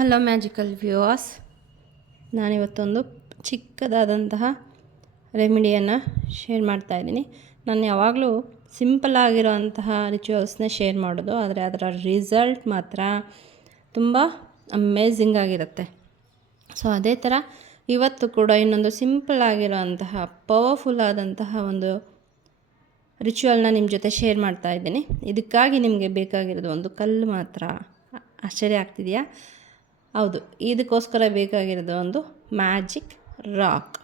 Hello magical viewers ನಾನಿವತ್ತೊಂದು ಚಿಕ್ಕದಾದಂತಹ ರೆಮಿಡಿಯನ್ನು ಶೇರ್ ಮಾಡ್ತಾ ಇದ್ದೀನಿ. ನಾನು ಯಾವಾಗಲೂ ಸಿಂಪಲ್ ಆಗಿರೋಂತಹ ರಿಚುವಲ್ಸ್ನ ಶೇರ್ ಮಾಡೋದು, ಆದರೆ ಅದರ ರಿಸಲ್ಟ್ ಮಾತ್ರ ತುಂಬ ಅಮೇಝಿಂಗ್ ಆಗಿರುತ್ತೆ. ಸೊ ಅದೇ ಥರ ಇವತ್ತು ಕೂಡ ಇನ್ನೊಂದು ಸಿಂಪಲ್ ಆಗಿರೋಂತಹ ಪವರ್ಫುಲ್ ಆದಂತಹ ಒಂದು ರಿಚುವಲ್ನ ನಿಮ್ಮ ಜೊತೆ ಶೇರ್ ಮಾಡ್ತಾ ಇದ್ದೀನಿ. ಇದಕ್ಕಾಗಿ ನಿಮಗೆ ಬೇಕಾಗಿರೋದು ಒಂದು ಕಲ್ಲು ಮಾತ್ರ. ಆಶ್ಚರ್ಯ ಆಗ್ತಿದೆಯಾ? ಹೌದು, ಇದಕ್ಕೋಸ್ಕರ ಬೇಕಾಗಿರೋದು ಒಂದು ಮ್ಯಾಜಿಕ್ ರಾಕ್.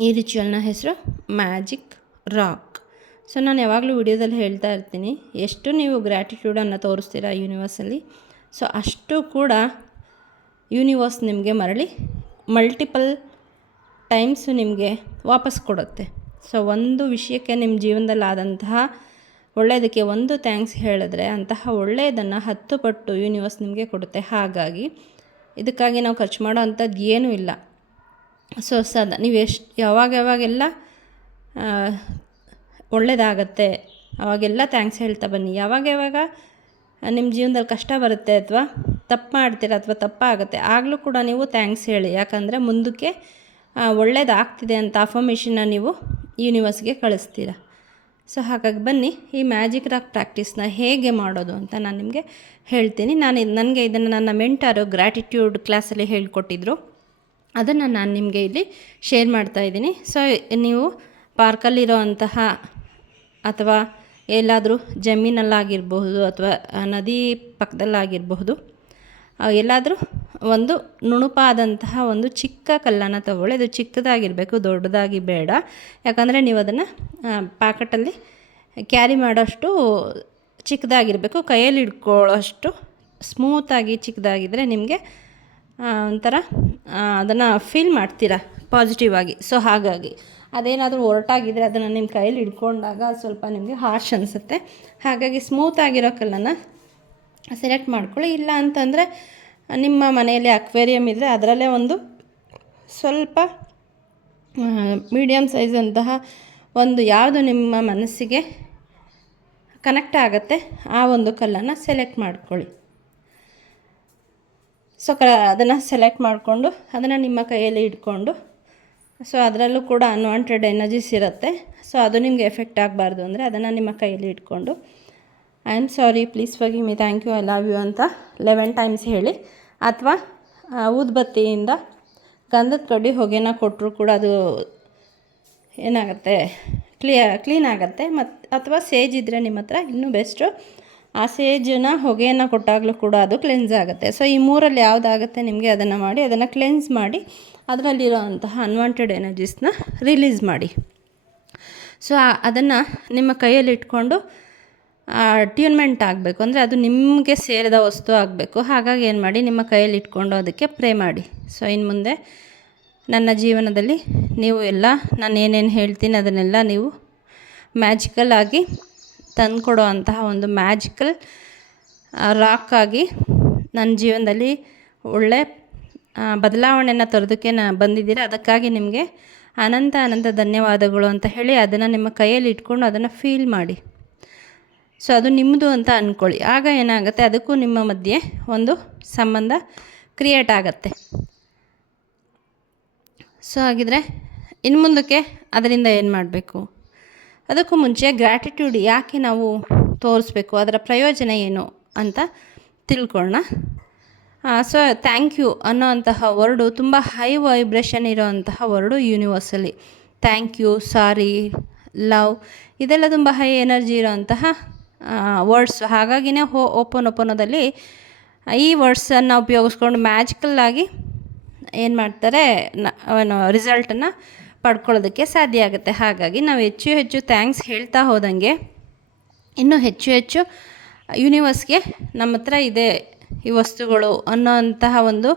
ಈ ರಿಚುವಲ್ನ ಹೆಸರು ಮ್ಯಾಜಿಕ್ ರಾಕ್. ಸೊ, ನಾನು ಯಾವಾಗಲೂ ವಿಡಿಯೋದಲ್ಲಿ ಹೇಳ್ತಾ ಇರ್ತೀನಿ, ಎಷ್ಟು ನೀವು ಗ್ರ್ಯಾಟಿಟ್ಯೂಡನ್ನು ತೋರಿಸ್ತೀರಾ ಯೂನಿವರ್ಸಲ್ಲಿ, ಸೊ, ಅಷ್ಟು ಕೂಡ ಯೂನಿವರ್ಸ್ ನಿಮಗೆ ಮರಳಿ ಮಲ್ಟಿಪಲ್ ಟೈಮ್ಸು ನಿಮಗೆ ವಾಪಸ್ ಕೊಡುತ್ತೆ. ಸೊ, ಒಂದು ವಿಷಯಕ್ಕೆ ನಿಮ್ಮ ಜೀವನದಲ್ಲಿ ಆದಂತಹ ಒಳ್ಳೆಯದಕ್ಕೆ ಒಂದು ಥ್ಯಾಂಕ್ಸ್ ಹೇಳಿದ್ರೆ ಅಂತಹ ಒಳ್ಳೆಯದನ್ನು ಹತ್ತು ಪಟ್ಟು ಯೂನಿವರ್ಸ್ ನಿಮಗೆ ಕೊಡುತ್ತೆ. ಹಾಗಾಗಿ ಇದಕ್ಕಾಗಿ ನಾವು ಖರ್ಚು ಮಾಡೋ ಅಂಥದ್ದು ಏನೂ ಇಲ್ಲ. ಸೊ ಸದ ನೀವು ಎಷ್ಟು ಯಾವಾಗ ಯಾವಾಗೆಲ್ಲ ಒಳ್ಳೆಯದಾಗತ್ತೆ ಅವಾಗೆಲ್ಲ ಥ್ಯಾಂಕ್ಸ್ ಹೇಳ್ತಾ ಬನ್ನಿ. ಯಾವಾಗ ಯಾವಾಗ ನಿಮ್ಮ ಜೀವನದಲ್ಲಿ ಕಷ್ಟ ಬರುತ್ತೆ ಅಥವಾ ತಪ್ಪು ಮಾಡ್ತೀರ ಅಥವಾ ತಪ್ಪಾಗುತ್ತೆ, ಆಗಲೂ ಕೂಡ ನೀವು ಥ್ಯಾಂಕ್ಸ್ ಹೇಳಿ. ಯಾಕಂದರೆ ಮುಂದಕ್ಕೆ ಒಳ್ಳೇದಾಗ್ತಿದೆ ಅಂತ ಅಫರ್ಮೇಷನ್ನ ನೀವು ಯೂನಿವರ್ಸ್ಗೆ ಕಳಿಸ್ತೀರ. ಸೊ ಹಾಗಾಗಿ ಬನ್ನಿ ಈ ಮ್ಯಾಜಿಕ್ ರಾಕ್ ಪ್ರಾಕ್ಟೀಸ್ನ ಹೇಗೆ ಮಾಡೋದು ಅಂತ ನಾನು ನಿಮಗೆ ಹೇಳ್ತೀನಿ. ನಾನು ನನಗೆ ಇದನ್ನು ನನ್ನ ಮೆಂಟಾರು ಗ್ರ್ಯಾಟಿಟ್ಯೂಡ್ ಕ್ಲಾಸಲ್ಲಿ ಹೇಳಿಕೊಟ್ಟಿದ್ರು. ಅದನ್ನು ನಾನು ನಿಮಗೆ ಇಲ್ಲಿ ಶೇರ್ ಮಾಡ್ತಾ ಇದ್ದೀನಿ. ಸೊ ನೀವು ಪಾರ್ಕಲ್ಲಿರೋ ಅಂತಹ ಅಥವಾ ಎಲ್ಲಾದರೂ ಜಮೀನಲ್ಲಾಗಿರಬಹುದು ಅಥವಾ ನದಿ ಪಕ್ಕದಲ್ಲಾಗಿರಬಹುದು ಎಲ್ಲಾದರೂ ಒಂದು ನುಣುಪಾದಂತಹ ಒಂದು ಚಿಕ್ಕ ಕಲ್ಲನ್ನು ತಗೊಳ್ಳಿ. ಅದು ಚಿಕ್ಕದಾಗಿರಬೇಕು, ದೊಡ್ಡದಾಗಿ ಬೇಡ. ಯಾಕಂದರೆ ನೀವು ಅದನ್ನು ಪ್ಯಾಕೆಟಲ್ಲಿ ಕ್ಯಾರಿ ಮಾಡೋಷ್ಟು ಚಿಕ್ಕದಾಗಿರಬೇಕು. ಕೈಯಲ್ಲಿ ಹಿಡ್ಕೊಳ್ಳೋಷ್ಟು ಸ್ಮೂತಾಗಿ ಚಿಕ್ಕದಾಗಿದ್ದರೆ ನಿಮಗೆ ಒಂಥರ ಅದನ್ನು ಫೀಲ್ ಮಾಡ್ತೀರಾ ಪಾಸಿಟಿವ್ ಆಗಿ. ಸೊ ಹಾಗಾಗಿ ಅದೇನಾದರೂ ಒರಟಾಗಿದ್ದರೆ ಅದನ್ನು ನಿಮ್ಮ ಕೈಯಲ್ಲಿ ಹಿಡ್ಕೊಂಡಾಗ ಸ್ವಲ್ಪ ನಿಮಗೆ ಹಾರ್ಶ್ ಅನಿಸುತ್ತೆ. ಹಾಗಾಗಿ ಸ್ಮೂತಾಗಿರೋ ಕಲ್ಲನ್ನು ಸೆಲೆಕ್ಟ್ ಮಾಡ್ಕೊಳ್ಳಿ. ಇಲ್ಲ ಅಂತಂದರೆ ನಿಮ್ಮ ಮನೆಯಲ್ಲಿ ಅಕ್ವೇರಿಯಮ್ ಇದ್ದರೆ ಅದರಲ್ಲೇ ಒಂದು ಸ್ವಲ್ಪ ಮೀಡಿಯಮ್ ಸೈಜಂತಹ ಒಂದು ಯಾವುದು ನಿಮ್ಮ ಮನಸ್ಸಿಗೆ ಕನೆಕ್ಟ್ ಆಗುತ್ತೆ, ಆ ಒಂದು ಕಲ್ಲನ್ನು ಸೆಲೆಕ್ಟ್ ಮಾಡ್ಕೊಳ್ಳಿ. ಸೊ ಕ, ಅದನ್ನು ಸೆಲೆಕ್ಟ್ ಮಾಡಿಕೊಂಡು ಅದನ್ನು ನಿಮ್ಮ ಕೈಯಲ್ಲಿ ಇಟ್ಕೊಂಡು ಸೊ ಅದರಲ್ಲೂ ಕೂಡ ಅನ್ವಾಂಟೆಡ್ ಎನರ್ಜೀಸ್ ಇರುತ್ತೆ. ಸೊ ಅದು ನಿಮಗೆ ಎಫೆಕ್ಟ್ ಆಗಬಾರ್ದು ಅಂದರೆ ಅದನ್ನು ನಿಮ್ಮ ಕೈಯಲ್ಲಿ ಇಟ್ಕೊಂಡು I am sorry, please forgive me thank you I love you ಅಂತ ಲೆವೆನ್ ಟೈಮ್ಸ್ ಹೇಳಿ. ಅಥವಾ ಊದ್ಬತ್ತಿಯಿಂದ ಗಂಧದ ಕಡ್ಡಿ ಹೊಗೆನ ಕೊಟ್ಟರು ಕೂಡ ಅದು ಏನಾಗುತ್ತೆ ಕ್ಲಿಯ ಕ್ಲೀನ್ ಆಗುತ್ತೆ. ಮತ್ತು ಅಥವಾ ಸೇಜ್ ಇದ್ದರೆ ನಿಮ್ಮ ಹತ್ರ ಇನ್ನೂ ಬೆಸ್ಟು ಆ ಸೇಜನ್ನ ಹೊಗೆಯನ್ನು ಕೊಟ್ಟಾಗಲೂ ಕೂಡ ಅದು ಕ್ಲೆನ್ಸ್ ಆಗುತ್ತೆ. ಸೊ ಈ ಮೂರಲ್ಲಿ ಯಾವುದಾಗುತ್ತೆ ನಿಮಗೆ ಅದನ್ನು ಮಾಡಿ, ಅದನ್ನು ಕ್ಲೆನ್ಸ್ ಮಾಡಿ ಅದರಲ್ಲಿರೋಂತಹ ಅನ್ವಾಂಟೆಡ್ ಎನರ್ಜೀಸ್ನ ರಿಲೀಸ್ ಮಾಡಿ. ಸೊ ಅದನ್ನು ನಿಮ್ಮ ಕೈಯಲ್ಲಿ ಇಟ್ಕೊಂಡು ಟ್ಯೂನ್ಮೆಂಟ್ ಆಗಬೇಕು. ಅಂದರೆ ಅದು ನಿಮಗೆ ಸೇರಿದ ವಸ್ತು ಆಗಬೇಕು. ಹಾಗಾಗಿ ಏನು ಮಾಡಿ, ನಿಮ್ಮ ಕೈಯಲ್ಲಿ ಇಟ್ಕೊಂಡು ಅದಕ್ಕೆ ಪ್ರೇ ಮಾಡಿ. ಸೊ ಇನ್ನು ಮುಂದೆ ನನ್ನ ಜೀವನದಲ್ಲಿ ನೀವು ಎಲ್ಲ, ನಾನು ಏನೇನು ಹೇಳ್ತೀನಿ ಅದನ್ನೆಲ್ಲ ನೀವು ಮ್ಯಾಜಿಕಲ್ ಆಗಿ ತಂದುಕೊಡೋ ಅಂತಹ ಒಂದು ಮ್ಯಾಜಿಕಲ್ ರಾಕ್ ಆಗಿ ನನ್ನ ಜೀವನದಲ್ಲಿ ಒಳ್ಳೆ ಬದಲಾವಣೆಯನ್ನು ತರೋದಕ್ಕೆ ನಾ ಬಂದಿದ್ದೀರಾ, ಅದಕ್ಕಾಗಿ ನಿಮಗೆ ಅನಂತ ಅನಂತ ಧನ್ಯವಾದಗಳು ಅಂತ ಹೇಳಿ ಅದನ್ನು ನಿಮ್ಮ ಕೈಯಲ್ಲಿ ಇಟ್ಕೊಂಡು ಅದನ್ನು ಫೀಲ್ ಮಾಡಿ. ಸೊ ಅದು ನಿಮ್ಮದು ಅಂತ ಅಂದ್ಕೊಳ್ಳಿ ಆಗ ಏನಾಗುತ್ತೆ? ಅದಕ್ಕೂ ನಿಮ್ಮ ಮಧ್ಯೆ ಒಂದು ಸಂಬಂಧ ಕ್ರಿಯೇಟ್ ಆಗುತ್ತೆ. ಸೊ ಹಾಗಿದ್ರೆ ಇನ್ನು ಮುಂದಕ್ಕೆ ಅದರಿಂದ ಏನು ಮಾಡಬೇಕು? ಅದಕ್ಕೂ ಮುಂಚೆ ಗ್ರ್ಯಾಟಿಟ್ಯೂಡ್ ಯಾಕೆ ನಾವು ತೋರಿಸ್ಬೇಕು? ಅದರ ಪ್ರಯೋಜನ ಏನು ಅಂತ ತಿಳ್ಕೊಳ್ಳೋಣ. ಸೊ ಥ್ಯಾಂಕ್ ಯು ಅನ್ನೋವಂತಹ ವರ್ಡು ತುಂಬ high vibration ಇರೋವಂತಹ word universally thank you sorry love ಇದೆಲ್ಲ ತುಂಬ ಹೈ ಎನರ್ಜಿ ಇರೋಂತಹ ವರ್ಡ್ಸ್ ಹಾಗಾಗಿನೇ ಹೋ ಓಪನ್ ಓಪನೋದಲ್ಲಿ ಈ ವರ್ಡ್ಸನ್ನು ಉಪಯೋಗಿಸ್ಕೊಂಡು ಮ್ಯಾಜಿಕಲ್ಲಾಗಿ ಏನು ಮಾಡ್ತಾರೆ, ನ ಅವನು ರಿಸಲ್ಟನ್ನು ಪಡ್ಕೊಳ್ಳೋದಕ್ಕೆ ಸಾಧ್ಯ ಆಗುತ್ತೆ. ಹಾಗಾಗಿ ನಾವು ಹೆಚ್ಚು ಹೆಚ್ಚು ಥ್ಯಾಂಕ್ಸ್ ಹೇಳ್ತಾ ಹೋದಂಗೆ ಇನ್ನೂ ಹೆಚ್ಚು ಹೆಚ್ಚು ಯೂನಿವರ್ಸ್ಗೆ ನಮ್ಮ ಹತ್ರ ಇದೆ ಈ ವಸ್ತುಗಳು ಅನ್ನೋಂತಹ ಒಂದು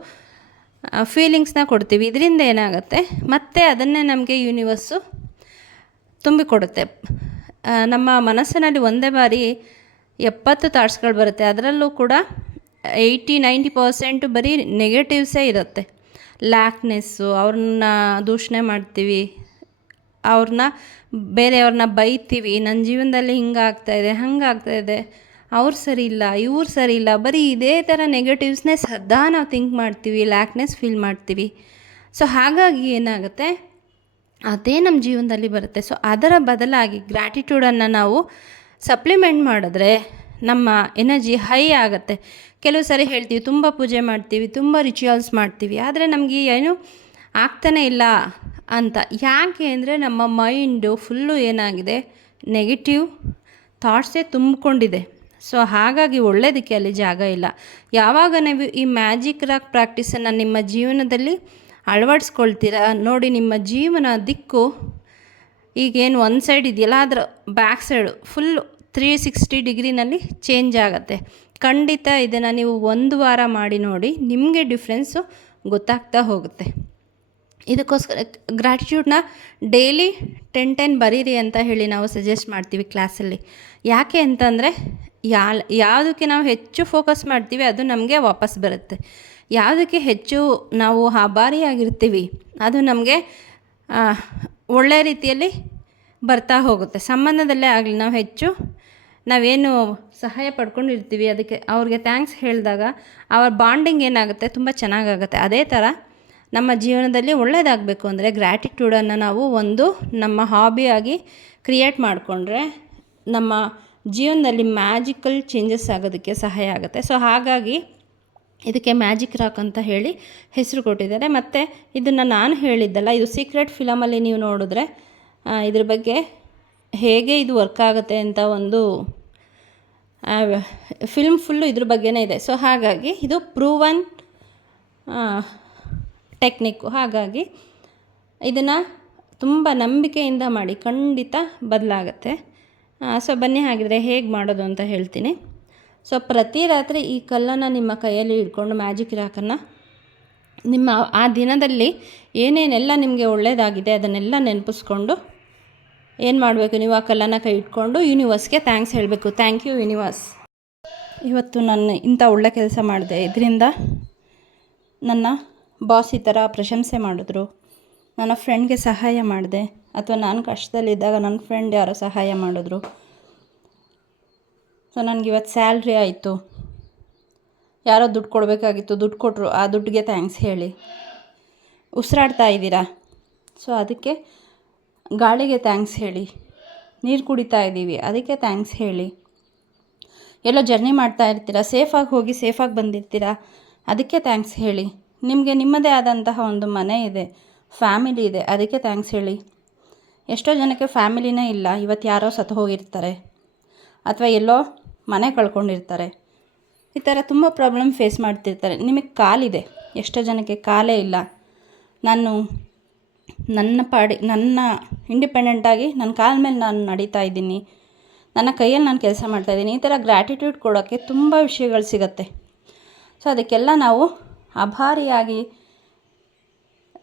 ಫೀಲಿಂಗ್ಸ್ನ ಕೊಡ್ತೀವಿ. ಇದರಿಂದ ಏನಾಗುತ್ತೆ, ಮತ್ತೆ ಅದನ್ನೇ ನಮಗೆ ಯೂನಿವರ್ಸು ತುಂಬಿಕೊಡುತ್ತೆ. ನಮ್ಮ ಮನಸ್ಸಿನಲ್ಲಿ ಒಂದೇ ಬಾರಿ ಎಪ್ಪತ್ತು ಥಾಟ್ಸ್ಗಳು ಬರುತ್ತೆ. ಅದರಲ್ಲೂ ಕೂಡ ಏಯ್ಟಿ ನೈಂಟಿ ಪರ್ಸೆಂಟು ಬರೀ ನೆಗೆಟಿವ್ಸೇ ಇರುತ್ತೆ. ಲ್ಯಾಕ್ನೆಸ್ಸು ಅವ್ರನ್ನ ದೂಷಣೆ ಮಾಡ್ತೀವಿ, ಅವ್ರನ್ನ ಬೇರೆಯವ್ರನ್ನ ಬೈತೀವಿ ನನ್ನ ಜೀವನದಲ್ಲಿ ಹಿಂಗಾಗ್ತಾಯಿದೆ ಹಂಗಾಗ್ತಾಯಿದೆ ಅವ್ರು ಸರಿ ಇಲ್ಲ, ಇವ್ರು ಸರಿ ಇಲ್ಲ, ಬರೀ ಇದೇ ಥರ ನೆಗೆಟಿವ್ಸ್ನೇ ಸದಾ ನಾವು ಥಿಂಕ್ ಮಾಡ್ತೀವಿ ಲ್ಯಾಕ್ನೆಸ್ ಫೀಲ್ ಮಾಡ್ತೀವಿ. ಸೊ ಹಾಗಾಗಿ ಏನಾಗುತ್ತೆ? ಅದೇ ನಮ್ಮ ಜೀವನದಲ್ಲಿ ಬರುತ್ತೆ. ಸೊ ಅದರ ಬದಲಾಗಿ ಗ್ರ್ಯಾಟಿಟ್ಯೂಡನ್ನು ನಾವು ಸಪ್ಲಿಮೆಂಟ್ ಮಾಡಿದ್ರೆ ನಮ್ಮ ಎನರ್ಜಿ ಹೈ ಆಗುತ್ತೆ. ಕೆಲವು ಸರಿ ಹೇಳ್ತೀವಿ, ತುಂಬ ಪೂಜೆ ಮಾಡ್ತೀವಿ, ತುಂಬ ರಿಚುವಲ್ಸ್ ಮಾಡ್ತೀವಿ, ಆದರೆ ನಮಗೆ ಏನು ಆಗ್ತಾನೆ ಇಲ್ಲ ಅಂತ. ಯಾಕೆ ಅಂದರೆ ನಮ್ಮ ಮೈಂಡು ಫುಲ್ಲು ಏನಾಗಿದೆ? ನೆಗೆಟಿವ್ ಥಾಟ್ಸೇ ತುಂಬಿಕೊಂಡಿದೆ. ಸೊ ಹಾಗಾಗಿ ಒಳ್ಳೆಯದಕ್ಕೆ ಅಲ್ಲಿ ಜಾಗ ಇಲ್ಲ. ಯಾವಾಗ ನೀವು ಈ ಮ್ಯಾಜಿಕ್ ರಾಕ್ ಪ್ರಾಕ್ಟೀಸನ್ನು ನಿಮ್ಮ ಜೀವನದಲ್ಲಿ ಅಳವಡಿಸ್ಕೊಳ್ತೀರಾ? ನೋಡಿ, ನಿಮ್ಮ ಜೀವನ ದಿಕ್ಕು ಈಗೇನು ಒಂದು ಸೈಡ್ ಇದೆಯಲ್ಲ, ಅದರ back side full three sixty ಡಿಗ್ರಿನಲ್ಲಿ change ಆಗುತ್ತೆ. ಖಂಡಿತ ಇದನ್ನು ನೀವು ಒಂದು ವಾರ ಮಾಡಿ ನೋಡಿ, ನಿಮಗೆ ಡಿಫ್ರೆನ್ಸು ಗೊತ್ತಾಗ್ತಾ ಹೋಗುತ್ತೆ. ಇದಕ್ಕೋಸ್ಕರ ಗ್ರ್ಯಾಟಿಟ್ಯೂಡ್ನ ಡೈಲಿ ಟೆನ್ ಟೆನ್ ಬರೀರಿ ಅಂತ ಹೇಳಿ ನಾವು ಸಜೆಸ್ಟ್ ಮಾಡ್ತೀವಿ ಕ್ಲಾಸಲ್ಲಿ ಯಾಕೆ ಅಂತಂದರೆ ಯಾ ಯಾವುದಕ್ಕೆ ನಾವು ಹೆಚ್ಚು ಫೋಕಸ್ ಮಾಡ್ತೀವಿ ಅದು ನಮಗೆ ವಾಪಸ್ ಬರುತ್ತೆ. ಯಾವುದಕ್ಕೆ ಹೆಚ್ಚು ನಾವು ಆಭಾರಿಯಾಗಿರ್ತೀವಿ, ಅದು ನಮಗೆ ಒಳ್ಳೆಯ ರೀತಿಯಲ್ಲಿ ಬರ್ತಾ ಹೋಗುತ್ತೆ. ಸಂಬಂಧದಲ್ಲೇ ಆಗಲಿ, ನಾವು ಹೆಚ್ಚು, ನಾವೇನು ಸಹಾಯ ಪಡ್ಕೊಂಡಿರ್ತೀವಿ, ಅದಕ್ಕೆ ಅವ್ರಿಗೆ ಥ್ಯಾಂಕ್ಸ್ ಹೇಳಿದಾಗ ಅವ್ರ ಬಾಂಡಿಂಗ್ ಏನಾಗುತ್ತೆ, ತುಂಬ ಚೆನ್ನಾಗಾಗುತ್ತೆ. ಅದೇ ಥರ ನಮ್ಮ ಜೀವನದಲ್ಲಿ ಒಳ್ಳೆಯದಾಗಬೇಕು ಅಂದರೆ ಗ್ರ್ಯಾಟಿಟ್ಯೂಡನ್ನು ನಾವು ಒಂದು ನಮ್ಮ ಹಾಬಿಯಾಗಿ ಕ್ರಿಯೇಟ್ ಮಾಡಿಕೊಂಡ್ರೆ ನಮ್ಮ ಜೀವನದಲ್ಲಿ ಮ್ಯಾಜಿಕಲ್ ಚೇಂಜಸ್ ಆಗೋದಕ್ಕೆ ಸಹಾಯ ಆಗುತ್ತೆ. ಸೊ ಹಾಗಾಗಿ ಇದಕ್ಕೆ ಮ್ಯಾಜಿಕ್ ರಾಕ್ ಅಂತ ಹೇಳಿ ಹೆಸರು ಕೊಟ್ಟಿದ್ದಾರೆ. ಮತ್ತು ಇದನ್ನು ನಾನು ಹೇಳಿದ್ದಲ್ಲ, ಇದು ಸೀಕ್ರೆಟ್ ಫಿಲಮಲ್ಲಿ ನೀವು ನೋಡಿದ್ರೆ ಇದ್ರ ಬಗ್ಗೆ ಹೇಗೆ ಇದು ವರ್ಕ್ ಆಗುತ್ತೆ ಅಂತ ಒಂದು ಫಿಲ್ಮ್ ಫುಲ್ಲು ಇದ್ರ ಬಗ್ಗೆನೇ ಇದೆ. ಸೊ ಹಾಗಾಗಿ ಇದು ಪ್ರೂವನ್ ಟೆಕ್ನಿಕ್ಕು ಹಾಗಾಗಿ ಇದನ್ನು ತುಂಬ ನಂಬಿಕೆಯಿಂದ ಮಾಡಿ ಖಂಡಿತ ಬದಲಾಗತ್ತೆ. ಸೊ ಬನ್ನಿ ಹಾಗಿದ್ರೆ ಹೇಗೆ ಮಾಡೋದು ಅಂತ ಹೇಳ್ತೀನಿ. ಸೊ ಪ್ರತಿ ರಾತ್ರಿ ಈ ಕಲ್ಲನ್ನು ನಿಮ್ಮ ಕೈಯಲ್ಲಿ ಇಟ್ಕೊಂಡು ಮ್ಯಾಜಿಕ್ ರಾಕನ್ನು ನಿಮ್ಮ ಆ ದಿನದಲ್ಲಿ ಏನೇನೆಲ್ಲ ನಿಮಗೆ ಒಳ್ಳೆಯದಾಗಿದೆ ಅದನ್ನೆಲ್ಲ ನೆನಪಿಸ್ಕೊಂಡು ಏನು ಮಾಡಬೇಕು ನೀವು ಆ ಕಲ್ಲನ್ನು ಕೈ ಇಟ್ಕೊಂಡು ಯೂನಿವರ್ಸ್ಗೆ ಥ್ಯಾಂಕ್ಸ್ ಹೇಳಬೇಕು. ಥ್ಯಾಂಕ್ ಯು ಯೂನಿವರ್ಸ್ ಇವತ್ತು ನಾನು ಇಂಥ ಒಳ್ಳೆ ಕೆಲಸ ಮಾಡಿದೆ. ಇದರಿಂದ ನನ್ನ ಬಾಸ್ ಈ ಥರ ಪ್ರಶಂಸೆ ಮಾಡಿದ್ರು. ನನ್ನ ಫ್ರೆಂಡ್ಗೆ ಸಹಾಯ ಮಾಡಿದೆ. ಅಥವಾ ನಾನು ಕಷ್ಟದಲ್ಲಿದ್ದಾಗ ನನ್ನ ಫ್ರೆಂಡ್ ಯಾರೋ ಸಹಾಯ ಮಾಡಿದ್ರು. ಸೊ ನನಗೆ ಇವತ್ತು ಸ್ಯಾಲ್ರಿ ಆಯಿತು. ಯಾರೋ ದುಡ್ಡು ಕೊಡಬೇಕಾಗಿತ್ತು, ದುಡ್ಡು ಕೊಟ್ಟರು ಆ ದುಡ್ಡಿಗೆ ಥ್ಯಾಂಕ್ಸ್ ಹೇಳಿ. ಉಸಿರಾಡ್ತಾ ಇದ್ದೀರಾ? ಸೊ ಅದಕ್ಕೆ ಗಾಳಿಗೆ ಥ್ಯಾಂಕ್ಸ್ ಹೇಳಿ. ನೀರು ಕುಡಿತಾ ಇದ್ದೀವಿ, ಅದಕ್ಕೆ ಥ್ಯಾಂಕ್ಸ್ ಹೇಳಿ. ಎಲ್ಲೋ ಜರ್ನಿ ಮಾಡ್ತಾ ಇರ್ತೀರಾ? ಸೇಫಾಗಿ ಹೋಗಿ ಸೇಫಾಗಿ ಬಂದಿರ್ತೀರಾ? ಅದಕ್ಕೆ ಥ್ಯಾಂಕ್ಸ್ ಹೇಳಿ. ನಿಮಗೆ ನಿಮ್ಮದೇ ಆದಂತಹ ಒಂದು ಮನೆ ಇದೆ ಫ್ಯಾಮಿಲಿ ಇದೆ, ಅದಕ್ಕೆ ಥ್ಯಾಂಕ್ಸ್ ಹೇಳಿ. ಎಷ್ಟೋ ಜನಕ್ಕೆ ಫ್ಯಾಮಿಲಿನೇ ಇಲ್ಲ, ಇವತ್ತು ಯಾರೋ ಸತ್ತು ಹೋಗಿರ್ತಾರೆ. ಅಥವಾ ಎಲ್ಲೋ ಮನೆ ಕಳ್ಕೊಂಡಿರ್ತಾರೆ. ಈ ಥರ ತುಂಬ ಪ್ರಾಬ್ಲಮ್ ಫೇಸ್ ಮಾಡ್ತಿರ್ತಾರೆ. ನಿಮಗೆ ಕಾಲಿದೆ. ಎಷ್ಟೋ ಜನಕ್ಕೆ ಕಾಲೇ ಇಲ್ಲ. ನಾನು ನನ್ನ ಪಾಡಿ, ನನ್ನ ಇಂಡಿಪೆಂಡೆಂಟಾಗಿ ನನ್ನ ಕಾಲ ಮೇಲೆ ನಾನು ನಡೀತಾ ಇದ್ದೀನಿ. ನನ್ನ ಕೈಯಲ್ಲಿ ನಾನು ಕೆಲಸ ಮಾಡ್ತಾಯಿದ್ದೀನಿ ಈ ಥರ ಗ್ರ್ಯಾಟಿಟ್ಯೂಡ್ ಕೊಡೋಕ್ಕೆ ತುಂಬ ವಿಷಯಗಳು ಸಿಗತ್ತೆ. ಸೊ ಅದಕ್ಕೆಲ್ಲ ನಾವು ಅಭಾರಿಯಾಗಿ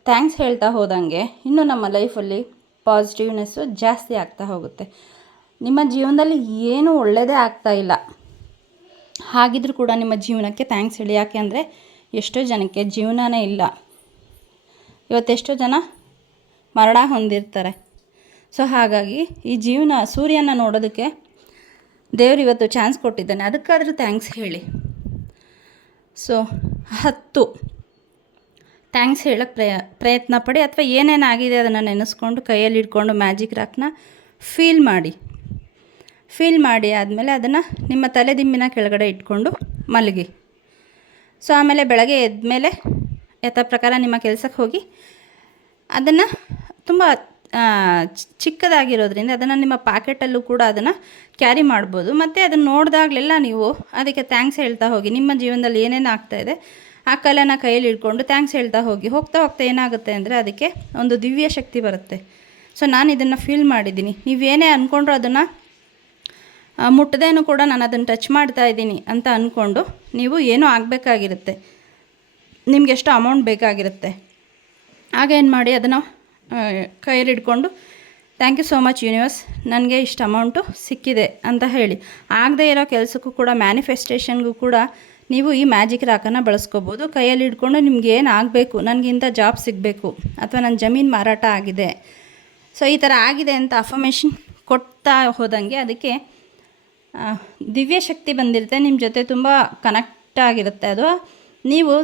ಥ್ಯಾಂಕ್ಸ್ ಹೇಳ್ತಾ ಹೋದಂಗೆ, ಇನ್ನೂ ನಮ್ಮ ಲೈಫಲ್ಲಿ ಪಾಸಿಟಿವ್ನೆಸ್ಸು ಜಾಸ್ತಿ ಆಗ್ತಾ ಹೋಗುತ್ತೆ. ನಿಮ್ಮ ಜೀವನದಲ್ಲಿ ಏನೂ ಒಳ್ಳೆಯದೇ ಆಗ್ತಾ ಇಲ್ಲ. ಹಾಗಿದ್ರೂ ಕೂಡ ನಿಮ್ಮ ಜೀವನಕ್ಕೆ ಥ್ಯಾಂಕ್ಸ್ ಹೇಳಿ. ಯಾಕೆ ಅಂದರೆ ಎಷ್ಟೋ ಜನಕ್ಕೆ ಜೀವನನೇ ಇಲ್ಲ. ಇವತ್ತೆಷ್ಟೋ ಜನ ಮರಣ ಹೊಂದಿರ್ತಾರೆ. ಸೊ ಹಾಗಾಗಿ ಈ ಜೀವನ, ಸೂರ್ಯನ ನೋಡೋದಕ್ಕೆ ದೇವರು ಇವತ್ತು ಚಾನ್ಸ್ ಕೊಟ್ಟಿದ್ದಾನೆ. ಅದಕ್ಕಾದರೂ ಥ್ಯಾಂಕ್ಸ್ ಹೇಳಿ. ಸೊ ಹತ್ತು. ಥ್ಯಾಂಕ್ಸ್ ಹೇಳಕ್ಕೆ ಪ್ರಯ, ಪ್ರಯತ್ನ ಪಡಿ ಅಥವಾ ಏನೇನಾಗಿದೆ ಅದನ್ನು ನೆನೆಸ್ಕೊಂಡು ಕೈಯಲ್ಲಿ ಇಟ್ಕೊಂಡು ಮ್ಯಾಜಿಕ್ ರಾಕ್ನ ಫೀಲ್ ಮಾಡಿ. ಫೀಲ್ ಮಾಡಿ ಆದಮೇಲೆ ಅದನ್ನು ನಿಮ್ಮ ತಲೆದಿಂಬಿನ ಕೆಳಗಡೆ ಇಟ್ಕೊಂಡು ಮಲಗಿ. ಸೊ ಆಮೇಲೆ ಬೆಳಗ್ಗೆ ಎದ್ಮೇಲೆ ಯಥಾ ಪ್ರಕಾರ ನಿಮ್ಮ ಕೆಲಸಕ್ಕೆ ಹೋಗಿ ಅದನ್ನು ತುಂಬ ಚಿಕ್ಕದಾಗಿರೋದ್ರಿಂದ ಅದನ್ನು ನಿಮ್ಮ ಪಾಕೆಟಲ್ಲೂ ಕೂಡ ಅದನ್ನು ಕ್ಯಾರಿ ಮಾಡ್ಬೋದು. ಮತ್ತು ಅದನ್ನು ನೋಡಿದಾಗಲೆಲ್ಲ ನೀವು ಅದಕ್ಕೆ ಥ್ಯಾಂಕ್ಸ್ ಹೇಳ್ತಾ ಹೋಗಿ ನಿಮ್ಮ ಜೀವನದಲ್ಲಿ ಏನೇನು ಆಗ್ತಾಯಿದೆ ಆ ಕಲೆನ ಕೈಯಲ್ಲಿ ಇಟ್ಕೊಂಡು ಥ್ಯಾಂಕ್ಸ್ ಹೇಳ್ತಾ ಹೋಗಿ. ಹೋಗ್ತಾ ಹೋಗ್ತಾ ಏನಾಗುತ್ತೆ ಅಂದರೆ ಅದಕ್ಕೆ ಒಂದು ದಿವ್ಯ ಶಕ್ತಿ ಬರುತ್ತೆ. ಸೊ ನಾನು ಇದನ್ನು ಫೀಲ್ ಮಾಡಿದ್ದೀನಿ. ನೀವೇನೇ ಅಂದ್ಕೊಂಡ್ರು ಅದನ್ನು ಮುಟ್ಟದೇನು ಕೂಡ ನಾನು ಅದನ್ನು ಟಚ್ ಮಾಡ್ತಾ ಇದ್ದೀನಿ ಅಂತ ಅಂದ್ಕೊಂಡು ನೀವು ಏನೂ ಆಗಬೇಕಾಗಿರುತ್ತೆ. ನಿಮ್ಗೆ ಎಷ್ಟು ಅಮೌಂಟ್ ಬೇಕಾಗಿರುತ್ತೆ. ಆಗ ಮಾಡಿ ಅದನ್ನು ಕೈಯಲ್ಲಿ ಹಿಡ್ಕೊಂಡು thank you so much universe ನನಗೆ ಇಷ್ಟು ಅಮೌಂಟು ಸಿಕ್ಕಿದೆ ಅಂತ ಹೇಳಿ. ಆಗದೇ ಇರೋ ಕೆಲಸಕ್ಕೂ ಕೂಡ ಮ್ಯಾನಿಫೆಸ್ಟೇಷನ್ಗೂ ಕೂಡ ನೀವು ಈ ಮ್ಯಾಜಿಕ್ ರಾಕನ್ನು ಬಳಸ್ಕೋಬೋದು. ಕೈಯಲ್ಲಿ ಹಿಡ್ಕೊಂಡು ನಿಮ್ಗೆ ಏನು ಆಗಬೇಕು ನನಗಿಂತ ಜಾಬ್ ಸಿಗಬೇಕು ಅಥವಾ ನನ್ನ ಜಮೀನು ಮಾರಾಟ ಆಗಿದೆ. ಸೊ ಈ ಥರ ಆಗಿದೆ ಅಂತ ಅಫರ್ಮೇಷನ್ ಕೊಡ್ತಾ ಹೋದಂಗೆ ಅದಕ್ಕೆ ದಿವ್ಯ ಶಕ್ತಿ ಬಂದಿರುತ್ತೆ. ನಿಮ್ಮ ಜೊತೆ ತುಂಬ ಕನೆಕ್ಟ್ ಆಗಿರುತ್ತೆ ಅದು. ನೀವು,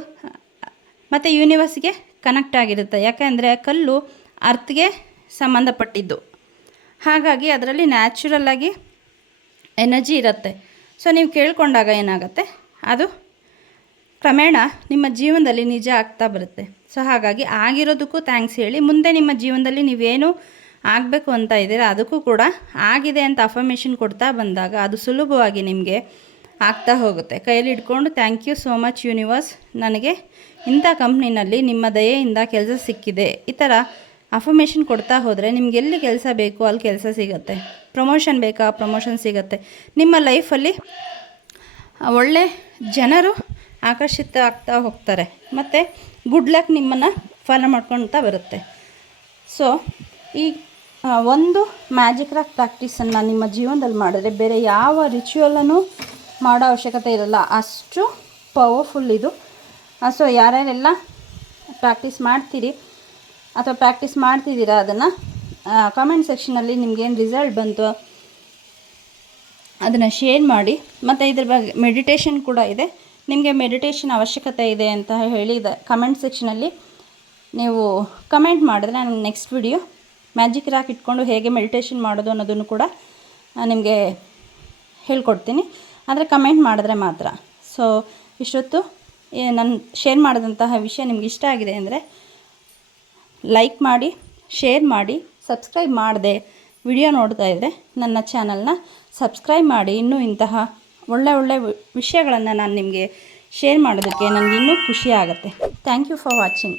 ಮತ್ತು ಯೂನಿವರ್ಸ್ಗೆ ಕನೆಕ್ಟ್ ಆಗಿರುತ್ತೆ. ಯಾಕೆಂದರೆ ಕಲ್ಲು ಅರ್ತ್ಗೆ ಸಂಬಂಧಪಟ್ಟಿದ್ದು. ಹಾಗಾಗಿ ಅದರಲ್ಲಿ ನ್ಯಾಚುರಲ್ಲಾಗಿ ಎನರ್ಜಿ ಇರುತ್ತೆ. ಸೊ ನೀವು ಕೇಳ್ಕೊಂಡಾಗ ಏನಾಗುತ್ತೆ? ಅದು ಕ್ರಮೇಣ ನಿಮ್ಮ ಜೀವನದಲ್ಲಿ ನಿಜ ಆಗ್ತಾ ಬರುತ್ತೆ. ಸೊ ಹಾಗಾಗಿ ಆಗಿರೋದಕ್ಕೂ ಥ್ಯಾಂಕ್ಸ್ ಹೇಳಿ. ಮುಂದೆ ನಿಮ್ಮ ಜೀವನದಲ್ಲಿ ನೀವೇನು ಆಗಬೇಕು ಅಂತ ಇದ್ದೀರಾ, ಅದಕ್ಕೂ ಕೂಡ ಆಗಿದೆ ಅಂತ ಅಫರ್ಮೇಷನ್ ಕೊಡ್ತಾ ಬಂದಾಗ ಅದು ಸುಲಭವಾಗಿ ನಿಮಗೆ ಆಗ್ತಾ ಹೋಗುತ್ತೆ. ಕೈಯಲ್ಲಿ ಇಟ್ಕೊಂಡು thank you so much universe ನನಗೆ ಇಂಥ ಕಂಪ್ನಿನಲ್ಲಿ ನಿಮ್ಮ ದಯೆಯಿಂದ ಕೆಲಸ ಸಿಕ್ಕಿದೆ. ಈ ಥರ ಅಫರ್ಮೇಷನ್ ಕೊಡ್ತಾ ಹೋದರೆ ನಿಮ್ಗೆ ಎಲ್ಲಿ ಕೆಲಸ ಬೇಕು, ಅಲ್ಲಿ ಕೆಲಸ ಸಿಗುತ್ತೆ. ಪ್ರಮೋಷನ್ ಬೇಕಾ? ಪ್ರಮೋಷನ್ ಸಿಗುತ್ತೆ. ನಿಮ್ಮ ಲೈಫಲ್ಲಿ ಒಳ್ಳೆ ಜನರು ಆಕರ್ಷಿತ ಆಗ್ತಾ ಹೋಗ್ತಾರೆ. ಮತ್ತು ಗುಡ್ ಲಕ್ ನಿಮ್ಮನ್ನು ಫಾಲೋ ಮಾಡ್ಕೊಳ್ತಾ ಬರುತ್ತೆ. ಸೊ ಈ ಒಂದು ಮ್ಯಾಜಿಕ್ ರಾಕ್ ಪ್ರಾಕ್ಟೀಸನ್ನು ನಿಮ್ಮ ಜೀವನದಲ್ಲಿ ಮಾಡಿದ್ರೆ ಬೇರೆ ಯಾವ ರಿಚುವಲನ್ನು ಮಾಡೋ ಅವಶ್ಯಕತೆ ಇರಲ್ಲ. ಅಷ್ಟು ಪವರ್ಫುಲ್ ಇದು. ಸೊ ಯಾರ್ಯಾರೆಲ್ಲ ಪ್ರಾಕ್ಟೀಸ್ ಮಾಡ್ತೀರಿ ಅಥವಾ ಪ್ರಾಕ್ಟೀಸ್ ಮಾಡ್ತಿದ್ದೀರಾ ಅದನ್ನು ಕಾಮೆಂಟ್ ಸೆಕ್ಷನಲ್ಲಿ ನಿಮ್ಗೇನು ರಿಸಲ್ಟ್ ಬಂತು ಅದನ್ನು ಶೇರ್ ಮಾಡಿ, ಮತ್ತು ಇದ್ರ ಬಗ್ಗೆ ಮೆಡಿಟೇಷನ್ ಕೂಡ ಇದೆ. ನಿಮಗೆ ಮೆಡಿಟೇಷನ್ ಅವಶ್ಯಕತೆ ಇದೆ ಅಂತ ಹೇಳಿದ ಕಮೆಂಟ್ ಸೆಕ್ಷನಲ್ಲಿ ನೀವು ಕಮೆಂಟ್ ಮಾಡಿದ್ರೆ ನಾನು ನೆಕ್ಸ್ಟ್ ವಿಡಿಯೋ ಮ್ಯಾಜಿಕ್ ರಾಕ್ ಇಟ್ಕೊಂಡು ಹೇಗೆ ಮೆಡಿಟೇಷನ್ ಮಾಡೋದು ಅನ್ನೋದನ್ನು ಕೂಡ ನಿಮಗೆ ಹೇಳ್ಕೊಡ್ತೀನಿ. ಆದರೆ ಕಮೆಂಟ್ ಮಾಡಿದ್ರೆ ಮಾತ್ರ. ಸೊ ಇಷ್ಟೊತ್ತು ನಾನು ಶೇರ್ ಮಾಡಿದಂತಹ ವಿಷಯ ನಿಮ್ಗೆ ಇಷ್ಟ ಆಗಿದೆ ಅಂದರೆ ಲೈಕ್ ಮಾಡಿ ಶೇರ್ ಮಾಡಿ ಸಬ್ಸ್ಕ್ರೈಬ್ ಮಾಡದೆ. ವಿಡಿಯೋ ನೋಡ್ತಾ ಇದ್ದರೆ ನನ್ನ ಚಾನಲ್ನ ಸಬ್ಸ್ಕ್ರೈಬ್ ಮಾಡಿ. ಇನ್ನೂ ಇಂತಹ ಒಳ್ಳೆ ಒಳ್ಳೆ ವಿಷಯಗಳನ್ನು ನಾನು ನಿಮಗೆ ಶೇರ್ ಮಾಡೋದಕ್ಕೆ ನನಗೆ ಇನ್ನೂ ಖುಷಿ ಥ್ಯಾಂಕ್ ಯು ಫಾರ್ ವಾಚಿಂಗ್